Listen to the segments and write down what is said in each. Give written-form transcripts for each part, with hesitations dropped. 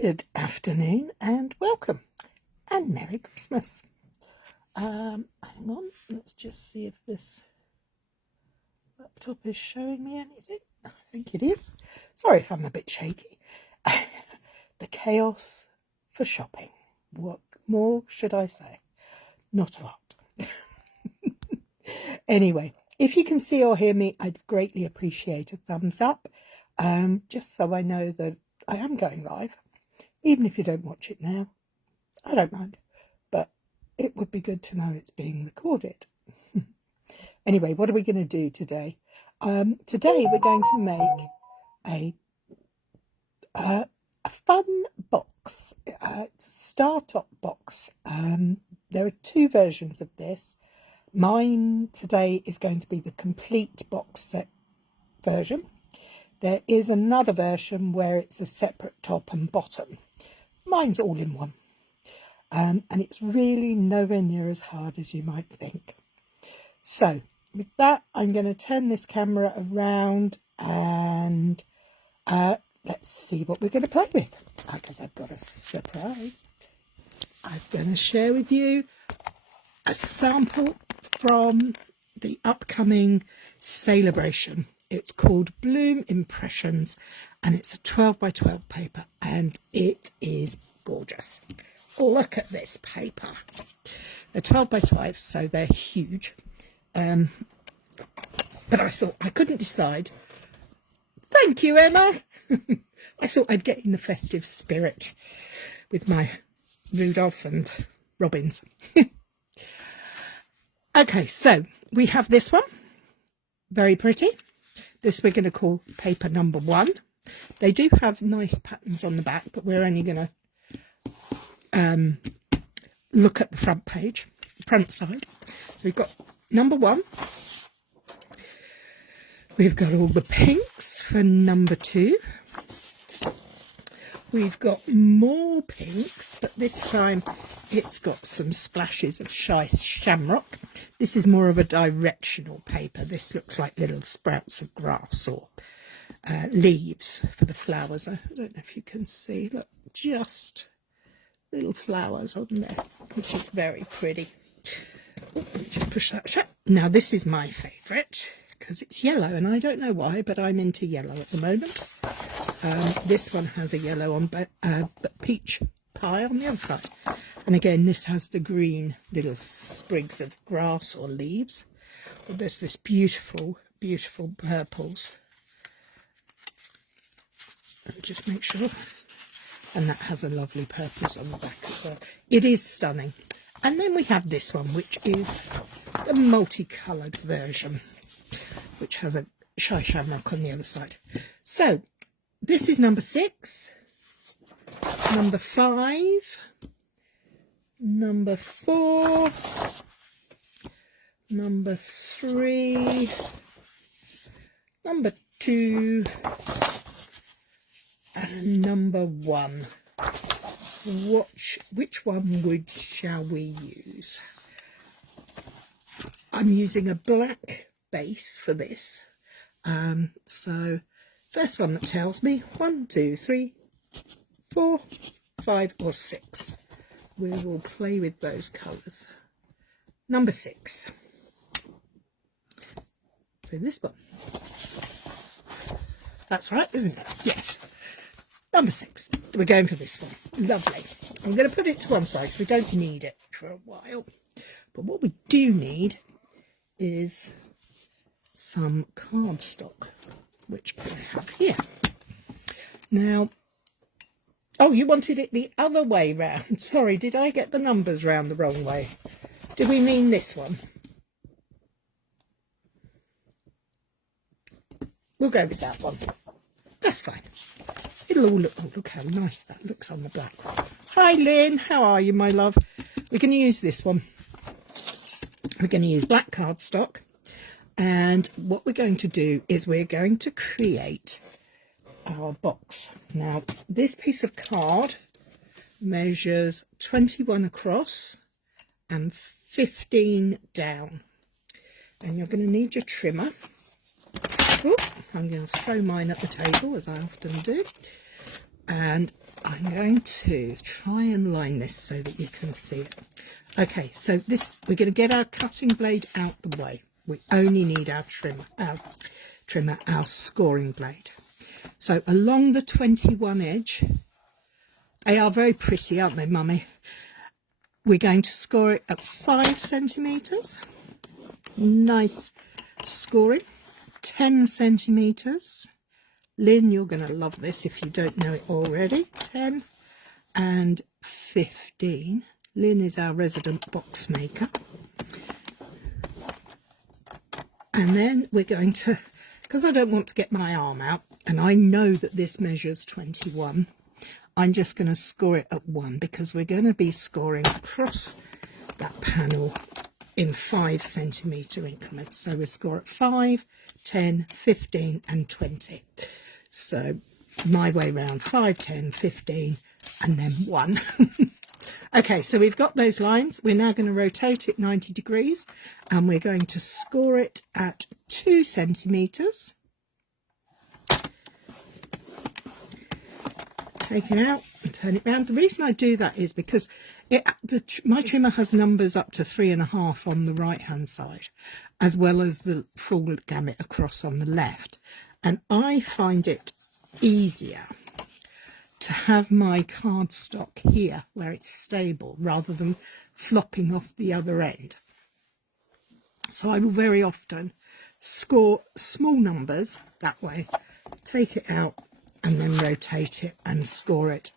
Good afternoon and welcome and Merry Christmas. Hang on, let's just see if this laptop is showing me anything. I think it is. Sorry if I'm a bit shaky. The chaos for shopping. What more should I say? Not a lot. Anyway, if you can see or hear me, I'd greatly appreciate a thumbs up, just so I know that I am going live. Even if you don't watch it now, I don't mind, but it would be good to know it's being recorded. Anyway, what are we going to do today? Today we're going to make a fun box. It's a startup box. There are two versions of this. Mine today is going to be the complete box set version. There is another version where it's a separate top and bottom. Mine's all in one. And it's really nowhere near as hard as you might think. So with that, I'm going to turn this camera around and let's see what we're going to play with. Because I've got a surprise. I'm going to share with you a sample from the upcoming celebration. It's called Bloom Impressions and it's a 12 by 12 paper and it is gorgeous. Look at this paper. They're 12 by 12, so they're huge. But I thought I couldn't decide. Thank you, Emma. I thought I'd get in the festive spirit with my Rudolph and Robins. Okay, so we have this one. Very pretty. This we're going to call paper number 1. They do have nice patterns on the back, but we're only going to look at the front page, front side. So we've got number 1. We've got all the pinks for number 2. We've got more pinks, but this time it's got some splashes of shamrock. This is more of a directional paper. This looks like little sprouts of grass or leaves for the flowers. I don't know if you can see. Look, just little flowers on there, which is very pretty. Let me just push that shut. Now this is my favourite because it's yellow, and I don't know why, but I'm into yellow at the moment. This one has a yellow on, but peach pie on the other side. And again, this has the green little sprigs of grass or leaves. Well, there's this beautiful, beautiful purples. Let me just make sure. And that has a lovely purples on the back as well. It is stunning. And then we have this one, which is the multicoloured version, which has a shamrock on the other side. So this is number 6, number 5, number 4, number 3, number 2, and number 1. Which one shall we use? I'm using a black base for this. So first one that tells me 1, 2, 3, 4, 5 or 6. We will play with those colours. Number 6. So this one. That's right, isn't it? Yes. Number 6. We're going for this one. Lovely. I'm going to put it to one side because we don't need it for a while. But what we do need is some cardstock, which I have here. Now, oh, you wanted it the other way round. Sorry, did I get the numbers round the wrong way? Do we mean this one? We'll go with that one. That's fine. It'll all look, oh, look how nice that looks on the black. Hi, Lynn. How are you, my love? We're going to use this one. We're going to use black cardstock. And what we're going to do is we're going to create our box. Now, this piece of card measures 21 across and 15 down. And you're going to need your trimmer. Oh, I'm going to throw mine at the table, as I often do. And I'm going to try and line this so that you can see it. Okay, so this, we're going to get our cutting blade out the way. We only need our trimmer, our scoring blade. So along the 21 edge, they are very pretty, aren't they, Mummy? We're going to score it at 5 centimetres. Nice scoring. 10 centimetres. Lynn, you're going to love this if you don't know it already. 10 and 15. Lynn is our resident box maker. And then we're going to, because I don't want to get my arm out, and I know that this measures 21, I'm just going to score it at 1, because we're going to be scoring across that panel in 5 centimetre increments. So we score at 5, 10, 15 and 20. So my way round, 5, 10, 15 and then 1. Okay, so we've got those lines. We're now going to rotate it 90 degrees and we're going to score it at 2 centimetres. Take it out and turn it round. The reason I do that is because my trimmer has numbers up to 3.5 on the right hand side, as well as the full gamut across on the left. And I find it easier to have my cardstock here where it's stable rather than flopping off the other end. So I will very often score small numbers that way, take it out and then rotate it and score it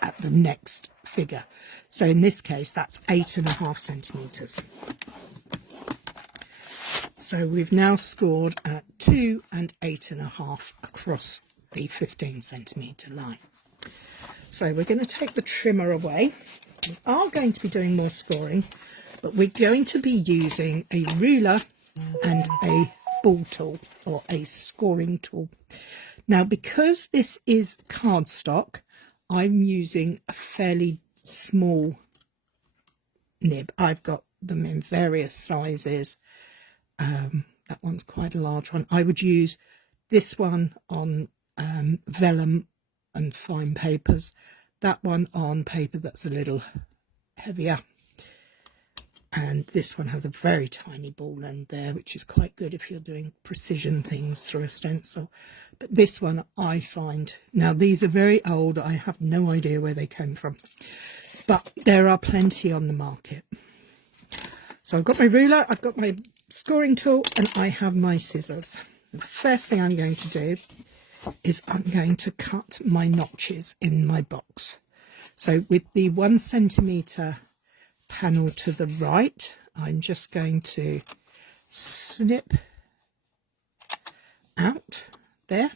at the next figure. So in this case, that's 8.5 centimetres. So we've now scored at 2 and 8.5 across the 15 centimetre line. So we're going to take the trimmer away. We are going to be doing more scoring, but we're going to be using a ruler and a ball tool or a scoring tool. Now, because this is cardstock, I'm using a fairly small nib. I've got them in various sizes. That one's quite a large one. I would use this one on vellum and fine papers, that one on paper that's a little heavier, and this one has a very tiny ball end there, which is quite good if you're doing precision things through a stencil. But this one I find, now these are very old, I have no idea where they came from, but there are plenty on the market. So I've got my ruler, I've got my scoring tool, and I have my scissors. The first thing I'm going to do is I'm going to cut my notches in my box. So with the 1 centimetre panel to the right, I'm just going to snip out there,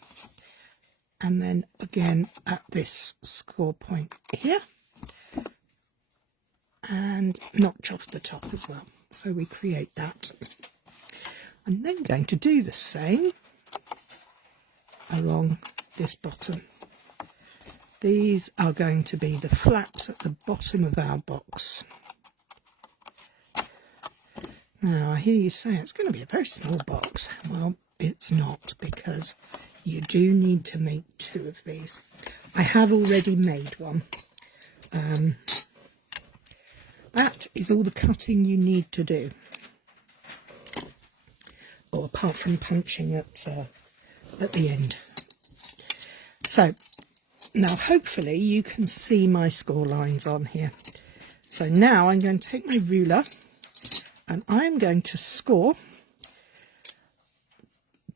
and then again at this score point here, and notch off the top as well. So we create that. I'm then going to do the same along this bottom. These are going to be the flaps at the bottom of our box. Now I hear you say it's going to be a very small box. Well, it's not, because you do need to make 2 of these. I have already made one. That is all the cutting you need to do. Or apart from punching at the end. So now hopefully you can see my score lines on here. So now I'm going to take my ruler and I'm going to score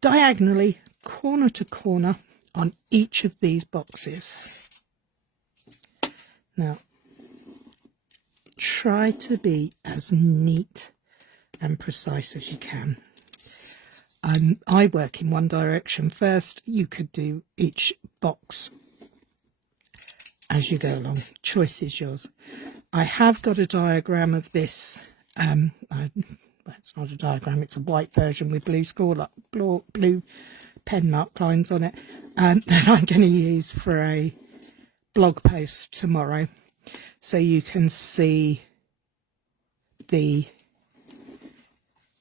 diagonally, corner to corner, on each of these boxes. Now try to be as neat and precise as you can. I work in one direction first. You could do each box as you go along. Choice is yours. I have got a diagram of this. Well, it's not a diagram, it's a white version with blue pen mark lines on it, that I'm going to use for a blog post tomorrow, so you can see the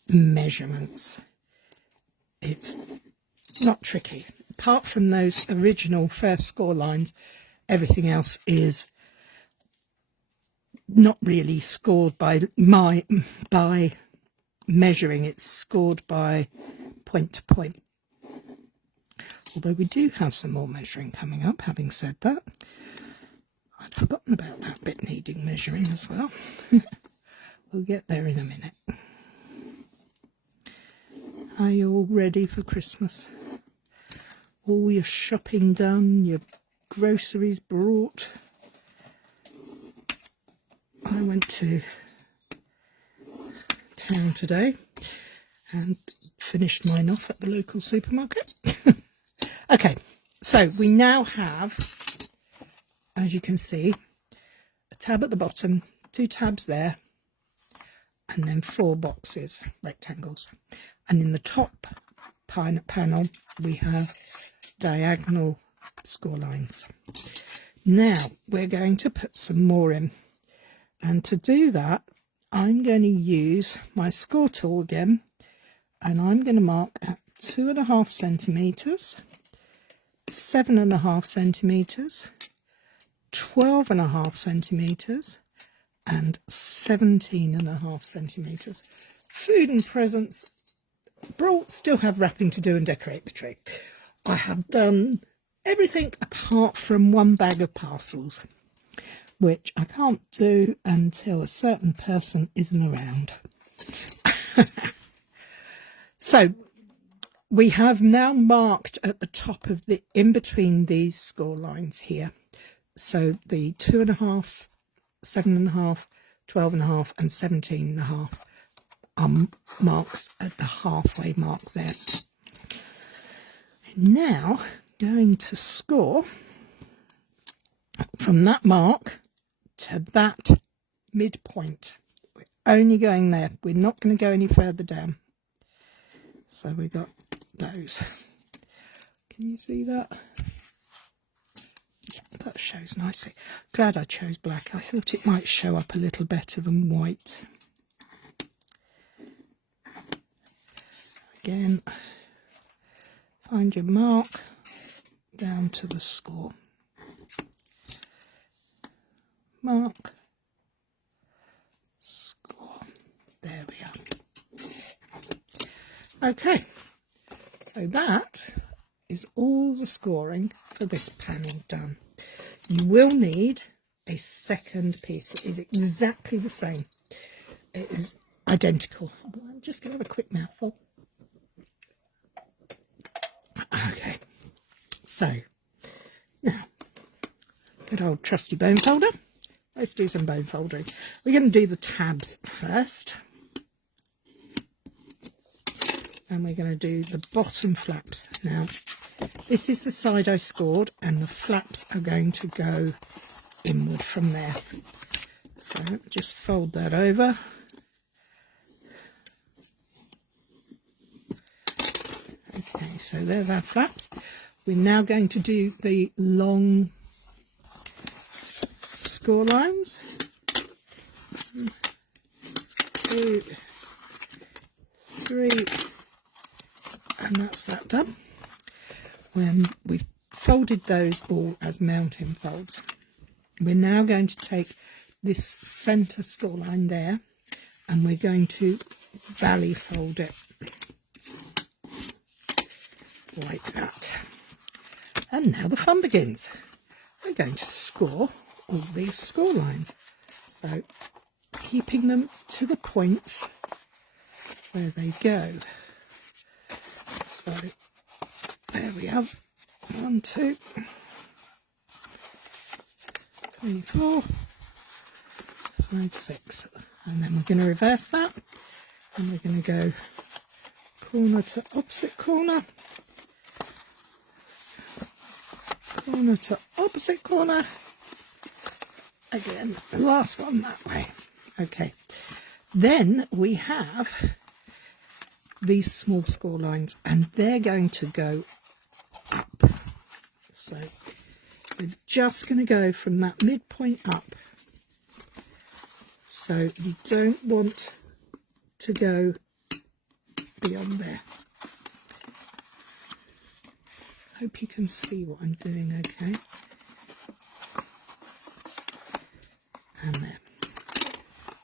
measurements. It's not tricky. Apart from those original first score lines, everything else is not really scored by measuring, it's scored by point to point. Although we do have some more measuring coming up. Having said that, I'd forgotten about that bit needing measuring as well. We'll get there in a minute. Are you all ready for Christmas? All your shopping done, your groceries brought? I went to town today and finished mine off at the local supermarket. Okay, so we now have, as you can see, a tab at the bottom, 2 tabs there, and then 4 boxes, rectangles. And in the top panel, we have diagonal score lines. Now we're going to put some more in. And to do that, I'm going to use my score tool again, and I'm going to mark at 2.5 centimetres, 7.5 centimetres, 12.5 centimetres, and 17.5 centimetres. Food and presents brought, still have wrapping to do and decorate the tree. I have done everything apart from 1 bag of parcels, which I can't do until a certain person isn't around. So we have now marked at the top of the, in between these score lines here. So the 2.5, 7.5, 12.5 and 17.5 are marks at the halfway mark there. Now going to score from that mark to that midpoint. We're only going there. We're not going to go any further down. So we got those. Can you see that? Yeah, that shows nicely. Glad I chose black. I thought it might show up a little better than white. Again, find your mark down to the score. Mark, score. There we are. Okay, so that is all the scoring for this panel done. You will need a second piece. It is exactly the same. It is identical. I'm just going to have a quick mouthful. Okay, so now, good old trusty bone folder. Let's do some bone folding. We're going to do the tabs first. And we're going to do the bottom flaps. Now, this is the side I scored, and the flaps are going to go inward from there. So just fold that over. Okay, so there's our flaps. We're now going to do the long score lines. 1, 2, 3, and that's that done. When we've folded those all as mountain folds, we're now going to take this centre score line there, and we're going to valley fold it like that. And now the fun begins. We're going to score all these score lines, so keeping them to the points where they go. So there we have 1, 2, 3, 4, 5, 6, and then we're going to reverse that, and we're going to go corner to opposite corner, corner to opposite corner, again the last one that way. Okay, then we have these small score lines, and they're going to go up. So we're just going to go from that midpoint up. So you don't want to go beyond there. Hope you can see what I'm doing okay.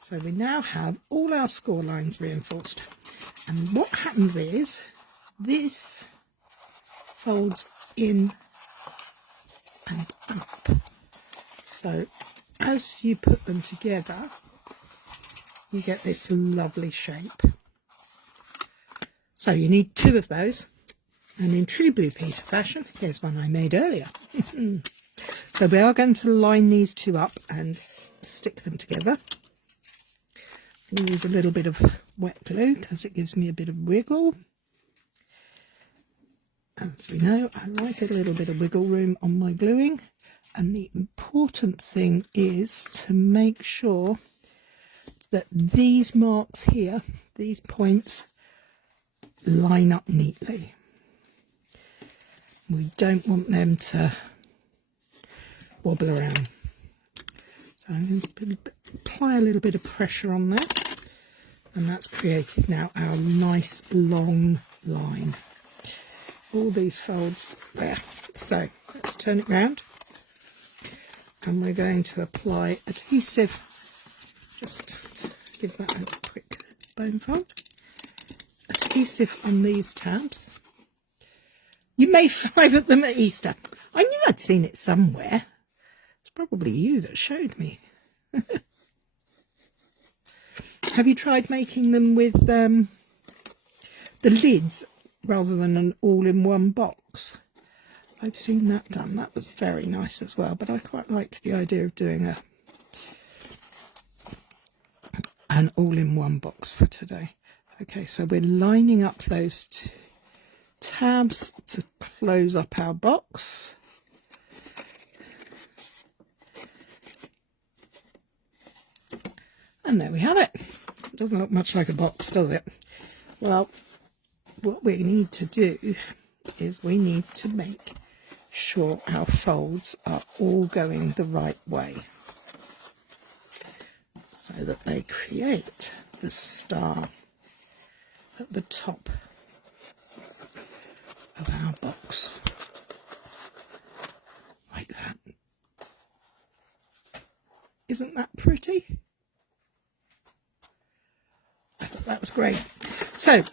So we now have all our score lines reinforced. And what happens is this folds in and up. So as you put them together, you get this lovely shape. So you need 2 of those. And in true Blue Peter fashion, here's one I made earlier. So we are going to line these 2 up and stick them together. I'm going to use a little bit of wet glue because it gives me a bit of wiggle. As we know, I like a little bit of wiggle room on my gluing. And the important thing is to make sure that these marks here, these points, line up neatly. We don't want them to wobble around. So I'm going to apply a little bit of pressure on there, and that's created now our nice long line. All these folds there. So let's turn it round, and we're going to apply adhesive, just to give that a quick bone fold. Adhesive on these tabs. You may find them at Easter. I knew I'd seen it somewhere. It's probably you that showed me. Have you tried making them with the lids rather than an all-in-one box? I've seen that done. That was very nice as well, but I quite liked the idea of doing an all-in-one box for today. Okay, so we're lining up those tabs to close up our box. And there we have it. It doesn't look much like a box, does it? Well, what we need to do is we need to make sure our folds are all going the right way so that they create the star at the top of our box, like that. Isn't that pretty? I thought that was great. So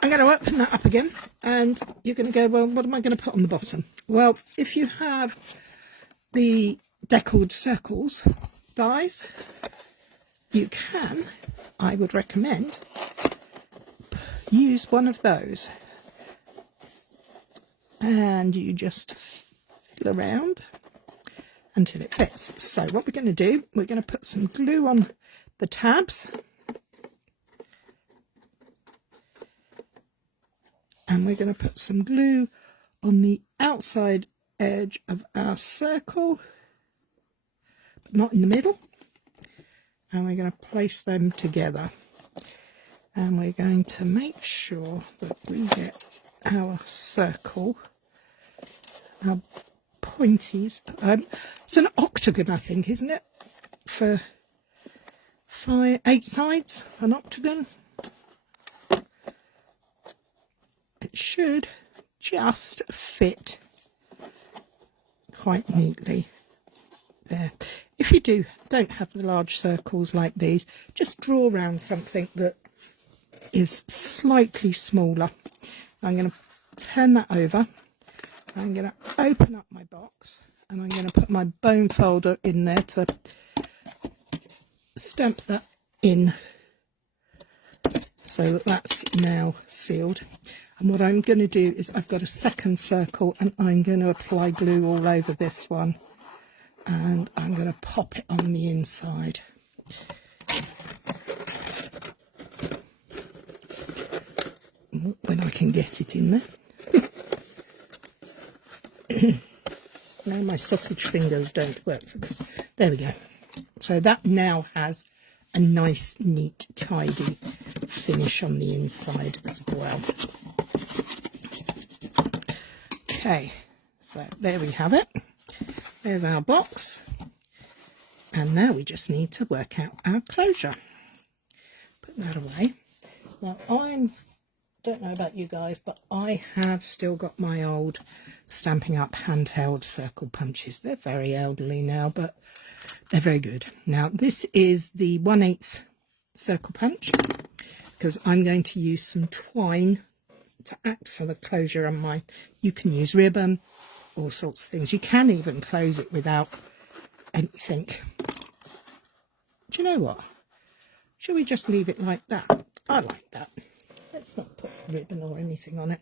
I'm going to open that up again, and you're going to go, well, what am I going to put on the bottom? Well, if you have the decorative circles dies, you can, I would recommend, use one of those. And you just fiddle around until it fits. So what we're going to do, we're going to put some glue on the tabs, and we're going to put some glue on the outside edge of our circle, but not in the middle, and we're going to place them together, and we're going to make sure that we get our circle, our pointies. It's an octagon, I think, isn't it? For 8 sides, an octagon. It should just fit quite neatly there. If you don't have the large circles like these, just draw around something that is slightly smaller. I'm going to turn that over. I'm going to open up my box, and I'm going to put my bone folder in there to stamp that in so that that's now sealed. And what I'm going to do is, I've got a second circle, and I'm going to apply glue all over this one, and I'm going to pop it on the inside. When I can get it in there. Now my sausage fingers don't work for this. There we go. So that now has a nice, neat, tidy finish on the inside as well. Okay, so there we have it. There's our box. And now we just need to work out our closure. Put that away. Now don't know about you guys, but I have still got my old Stampin' Up handheld circle punches. They're very elderly now, but They're very good. Now this is the 1/8 circle punch, because I'm going to use some twine to act for the closure on my, you can use ribbon, all sorts of things. You can even close it without anything. Do you know what? Shall we just leave it like that? I like that. Let's not put ribbon or anything on it.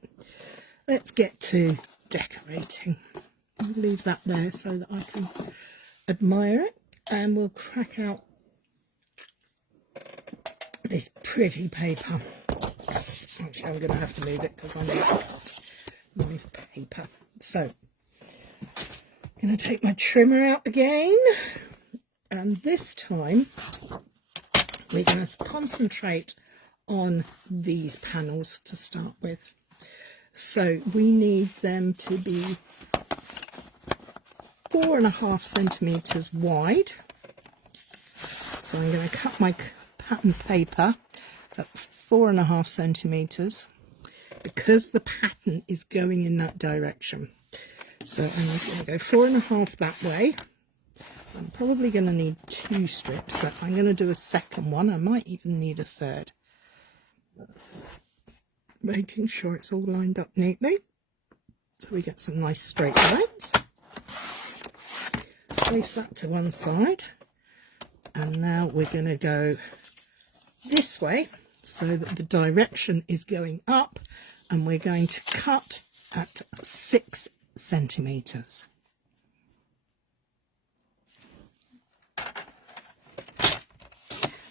Let's get to decorating. I'll leave that there so that I can admire it, and we'll crack out this pretty paper. Actually, I'm going to have to leave it because I need to cut my paper. So, I'm going to take my trimmer out again, and this time we're going to concentrate on these panels to start with. So we need them to be 4.5 centimetres wide. So I'm going to cut my pattern paper at 4.5 centimetres because the pattern is going in that direction. So I'm going to go 4.5 that way. I'm probably going to need 2 strips, so I'm going to do a second one. I might even need a third. Making sure it's all lined up neatly so we get some nice straight lines. Place that to one side, and now we're going to go this way so that the direction is going up, and we're going to cut at 6 centimetres.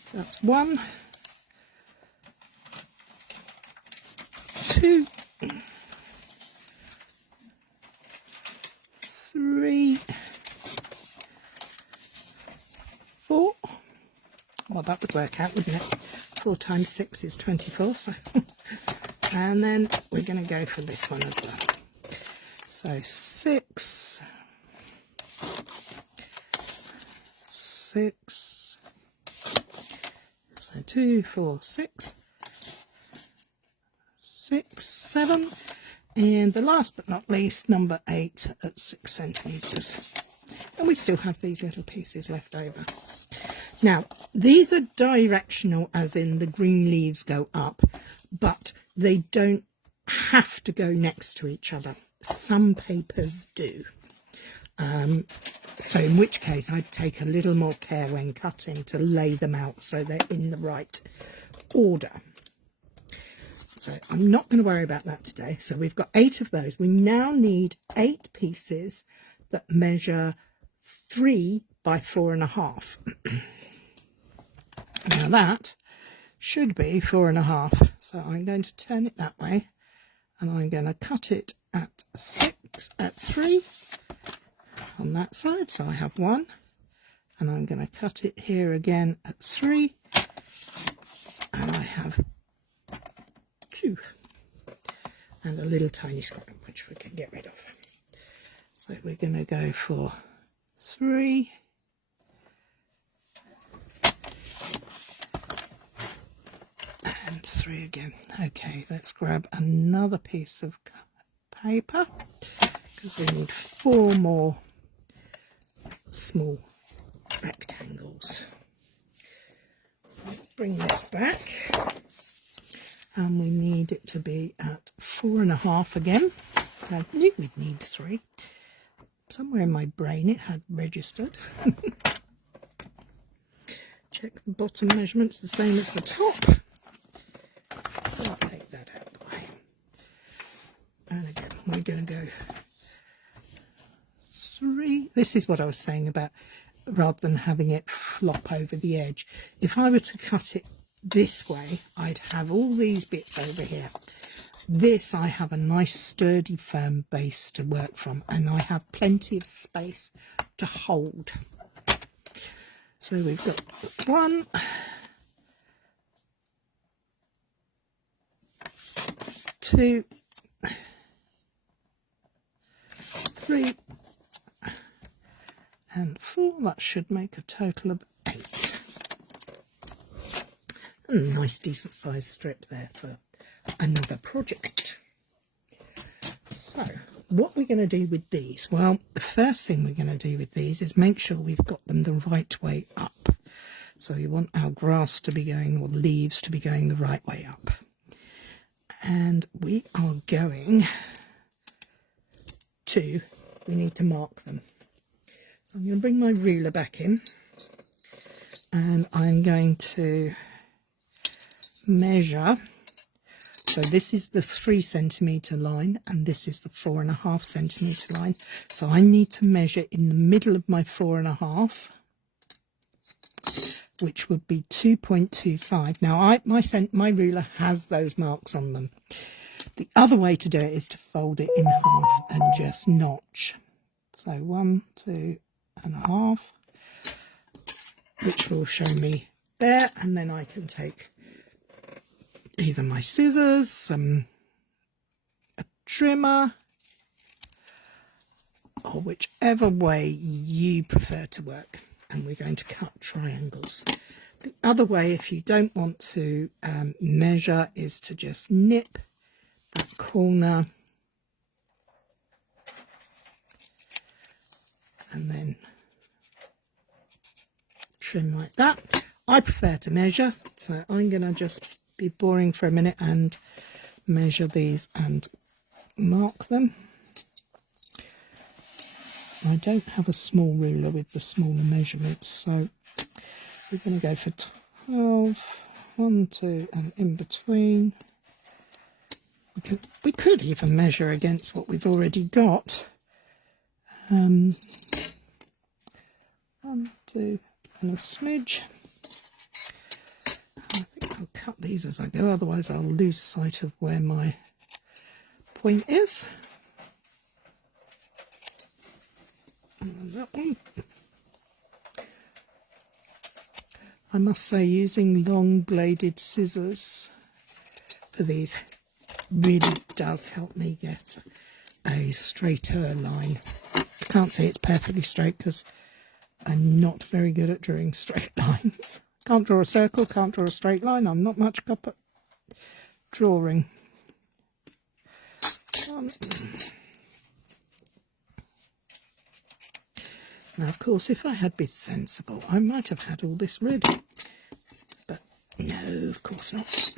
So that's 1, 2, 3, 4. Well, that would work out, wouldn't it? 4 times 6 is 24. So, and then we're going to go for this one as well. So 6, 6. So 2, 4, 6. 6, 7, and the last but not least, number 8 at 6 centimetres. And we still have these little pieces left over. Now, these are directional, as in the green leaves go up, but they don't have to go next to each other. Some papers do. So in which case I'd take a little more care when cutting to lay them out so they're in the right order. So I'm not going to worry about that today. So we've got 8 of those. We now need 8 pieces that measure 3 by 4.5. Now that should be 4.5. So I'm going to turn it that way, and I'm going to cut it at 3 on that side. So I have 1, and I'm going to cut it here again at 3, and I have 2, and a little tiny scrap which we can get rid of. So we're going to go for 3, and 3 again. Okay, let's grab another piece of paper because we need 4 more small rectangles. So let's bring this back. And we need it to be at 4.5 again. I knew we'd need 3. Somewhere in my brain it had registered. Check the bottom measurements the same as the top. I'll take that out of the way. And again, we're going to go 3. This is what I was saying about rather than having it flop over the edge. If I were to cut it this way, I'd have all these bits over here. This, I have a nice sturdy firm base to work from, and I have plenty of space to hold. So we've got 1, 2, 3 and 4. That should make a total of 8. A nice decent sized strip there for another project. So what we're going to do with these, well, the first thing we're going to do with these is make sure we've got them the right way up. So we want our grass to be going, or leaves to be going the right way up. And we are going to, we need to mark them. So I'm going to bring my ruler back in, and I'm going to measure. So this is the 3 centimetre line, and this is the 4.5 centimetre line. So I need to measure in the middle of my 4.5, which would be 2.25. Now my ruler has those marks on them. The other way to do it is to fold it in half and just notch. So 1, 2.5, which will show me there, and then I can take either my scissors, a trimmer, or whichever way you prefer to work. And we're going to cut triangles. The other way, if you don't want to measure, is to just nip that corner and then trim like that. I prefer to measure, so I'm going to just be boring for a minute and measure these and mark them. I don't have a small ruler with the smaller measurements, so we're going to go for 12, 1, 2, and in between. We could even measure against what we've already got. 1, 2, and a smidge. I think I'll cut these as I go, otherwise I'll lose sight of where my point is. And that one. I must say, using long bladed scissors for these really does help me get a straighter line. I can't say it's perfectly straight because I'm not very good at drawing straight lines. Can't draw a circle, can't draw a straight line. I'm not much good at drawing. Now, of course, if I had been sensible, I might have had all this ready. But no, of course not.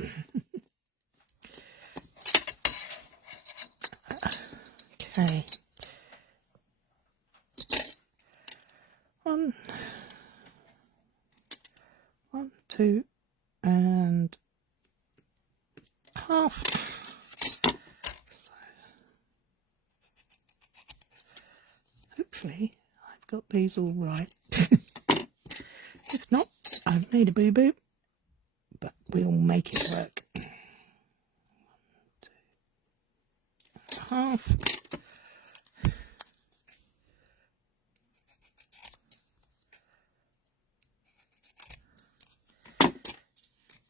Okay. 1, 2 and half. So, hopefully I've got these all right. If not, I've made a boo-boo, but we'll make it work. 1, 2 and half.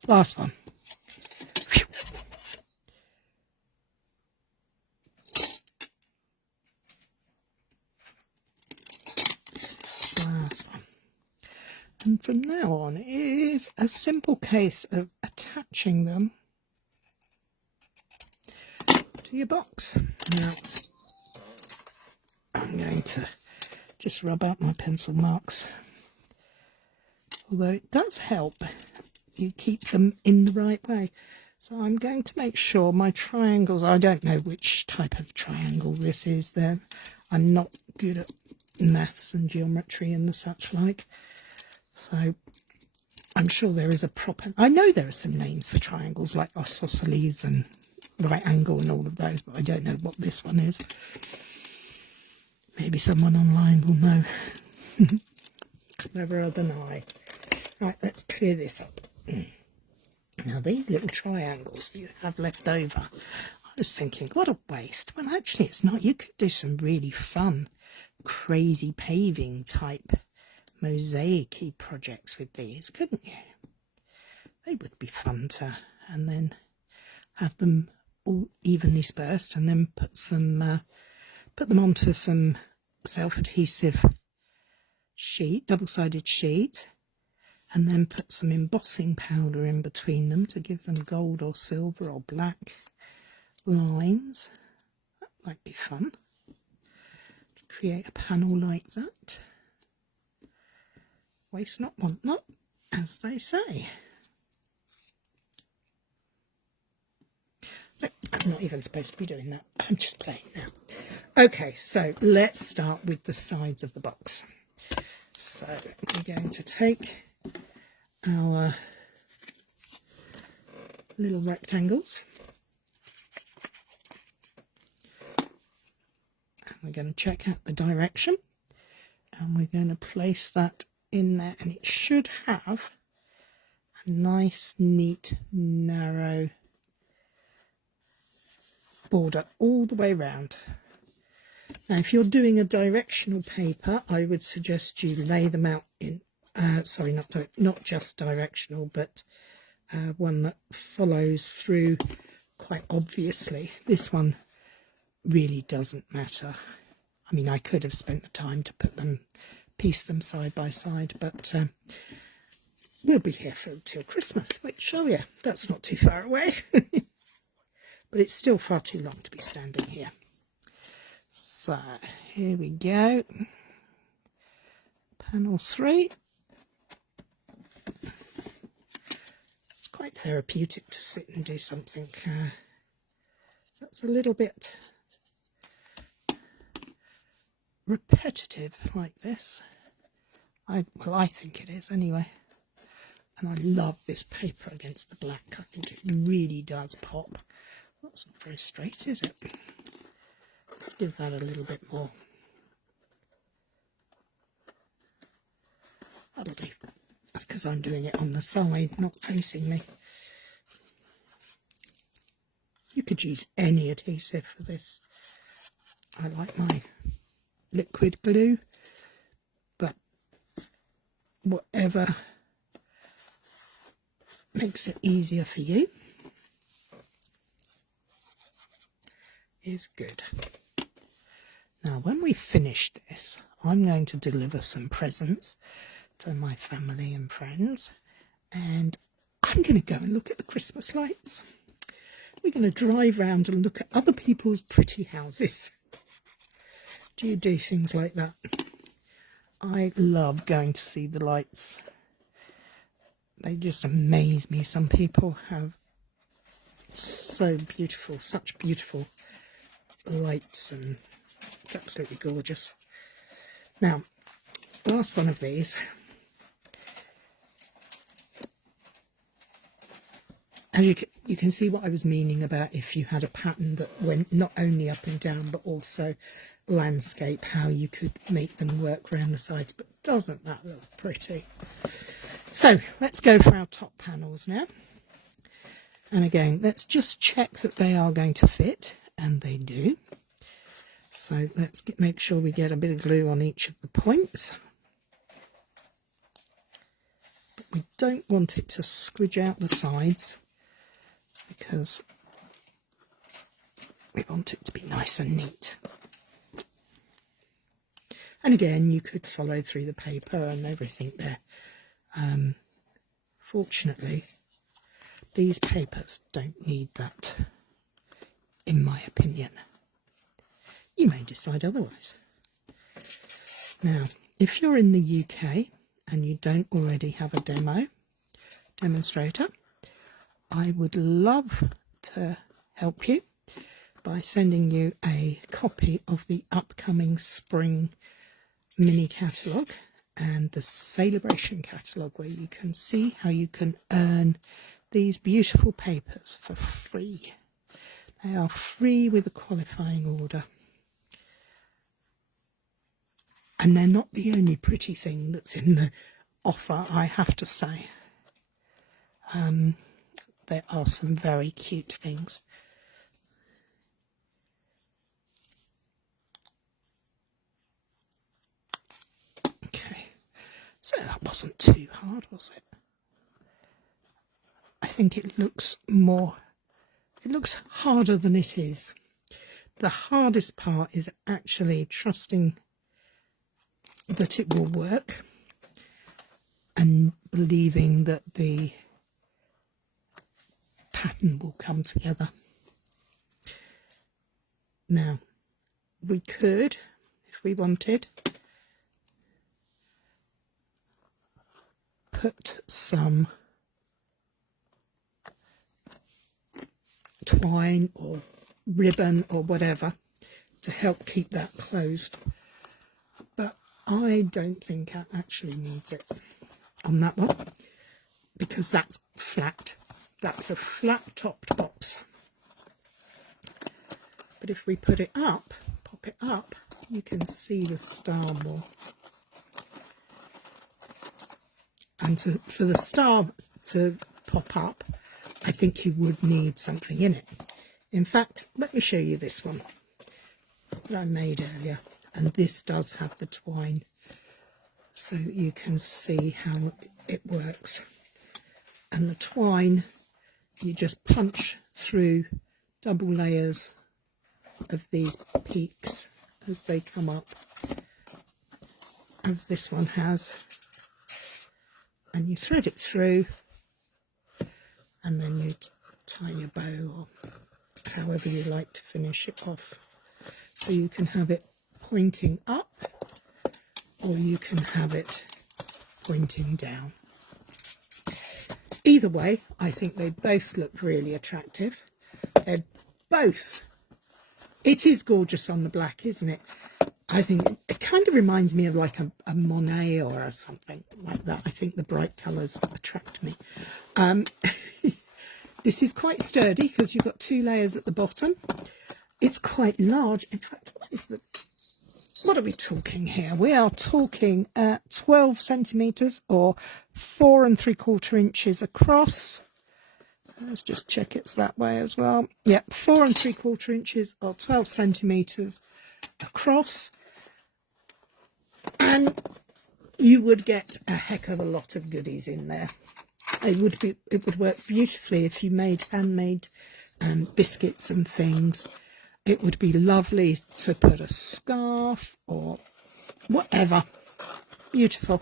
Last one. Last one. And from now on, it is a simple case of attaching them to your box. Now, I'm going to just rub out my pencil marks. Although it does help you keep them in the right way. So I'm going to make sure my triangles, I don't know which type of triangle this is there. I'm not good at maths and geometry and the such like. So I'm sure there is a proper, I know there are some names for triangles like isosceles and right angle and all of those, but I don't know what this one is. Maybe someone online will know. Cleverer than I. Right, let's clear this up. Now, these little triangles you have left over, I was thinking, what a waste. Well, actually, it's not. You could do some really fun, crazy paving type mosaic-y projects with these, couldn't you? They would be fun to, and then have them all evenly dispersed, and then put them onto some self-adhesive sheet, double-sided sheet, and then put some embossing powder in between them to give them gold or silver or black lines. That might be fun. create a panel like that. Waste not, want not, as they say. So I'm not even supposed to be doing that. I'm just playing now. Okay, so let's start with the sides of the box. So we're going to take our little rectangles and we're going to check out the direction and we're going to place that in there, and it should have a nice, neat, narrow border all the way around. Now, if you're doing a directional paper, I would suggest you lay them out in, sorry, not just directional, but one that follows through quite obviously. This one really doesn't matter. I mean, I could have spent the time to piece them side by side, but we'll be here till Christmas, which, oh yeah, that's not too far away. But it's still far too long to be standing here. So here we go. Panel 3. It's quite therapeutic to sit and do something that's a little bit repetitive like this. Well, I think it is anyway. And I love this paper against the black. I think it really does pop. That's not very straight, is it? Let's give that a little bit more. That'll do. That's because I'm doing it on the side, not facing me. You could use any adhesive for this. I like my liquid glue, but whatever makes it easier for you is good. Now, when we finish this, I'm going to deliver some presents to my family and friends, and I'm going to go and look at the Christmas lights. We're going to drive around and look at other people's pretty houses. Do you do things like that? I love going to see the lights. They just amaze me. Some people have so beautiful, such beautiful lights, and it's absolutely gorgeous. Now, the last one of these, as you can see what I was meaning about if you had a pattern that went not only up and down but also landscape, how you could make them work around the sides. But doesn't that look pretty? So let's go for our top panels now. And again, let's just check that they are going to fit, and they do. So let's make sure we get a bit of glue on each of the points. But we don't want it to squidge out the sides, because we want it to be nice and neat. And again, you could follow through the paper and everything there. Fortunately, these papers don't need that, in my opinion. You may decide otherwise. Now, if you're in the UK and you don't already have a demonstrator, I would love to help you by sending you a copy of the upcoming spring mini catalogue and the celebration catalogue, where you can see how you can earn these beautiful papers for free. They are free with a qualifying order. And they're not the only pretty thing that's in the offer, I have to say. There are some very cute things. Okay, so that wasn't too hard, was it? I think it looks harder than it is. The hardest part is actually trusting that it will work and believing that the pattern will come together. Now, we could, if if we wanted. Put some twine or ribbon or whatever to help keep that closed. But I don't think it actually needs it on that one, because that's flat. That's a flat topped box. But if we put it up, pop it up, you can see the star more. And for the star to pop up, I think you would need something in it. In fact, let me show you this one that I made earlier. And this does have the twine, so that you can see how it works. And the twine, you just punch through double layers of these peaks as they come up, as this one has. And you thread it through, and then you tie your bow, or however you like to finish it off. So you can have it pointing up, or you can have it pointing down. Either way, I think they both look really attractive. They're both, it is gorgeous on the black, isn't it? I think it kind of reminds me of like a Monet or something like that. I think the bright colours attract me. This is quite sturdy because you've got 2 layers at the bottom. It's quite large. In fact, what are we talking here? We are talking 12 centimetres or 4 3/4 inches across. Let's just check it's that way as well. Yeah, 4 3/4 inches or 12 centimetres across. And you would get a heck of a lot of goodies in there. It would work beautifully if you made handmade biscuits and things. It would be lovely to put a scarf or whatever. Beautiful.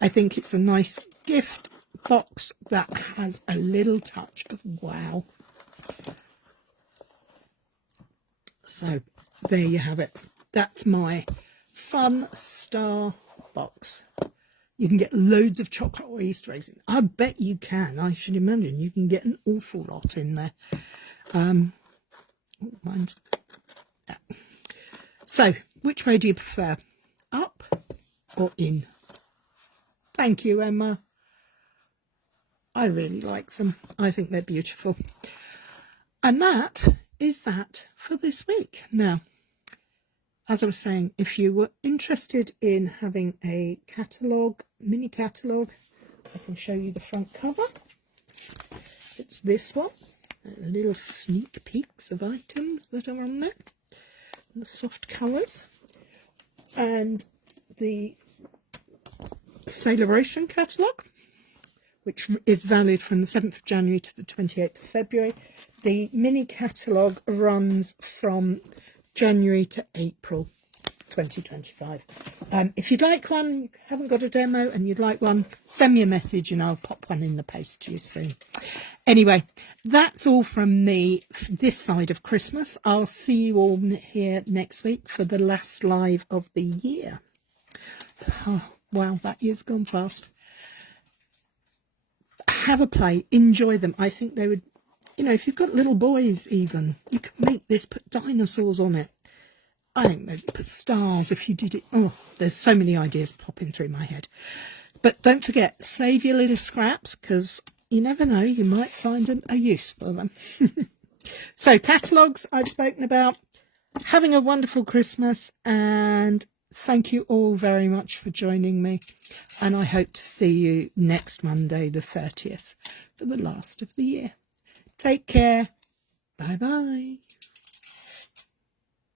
I think it's a nice gift box that has a little touch of wow. So there you have it. That's my fun star box. You can get loads of chocolate or Easter eggs in. I bet you can. I should imagine you can get an awful lot in there. Mine's... yeah. So, which way do you prefer? Up or in? Thank you, Emma. I really like them. I think they're beautiful. And that is that for this week. Now, as I was saying, if you were interested in having a catalogue, mini catalogue, I can show you the front cover. It's this one. Little sneak peeks of items that are on there. The soft colours. And the Celebration catalogue, which is valid from the 7th of January to the 28th of February. The mini catalogue runs from January to April 2025. If you'd like one, you haven't got a demo and you'd like one, send me a message and I'll pop one in the post to you soon. Anyway, that's all from me this side of Christmas. I'll see you all here next week for the last live of the year. Oh, wow, that year's gone fast. Have a play, enjoy them. I think they would, you know, if you've got little boys even, you could make this, put dinosaurs on it. I think they'd put stars if you did it. Oh, there's so many ideas popping through my head. But don't forget, save your little scraps, because you never know, you might find a use for them. So, catalogues I've spoken about. Having a wonderful Christmas, and thank you all very much for joining me. And I hope to see you next Monday, the 30th, for the last of the year. Take care. Bye-bye.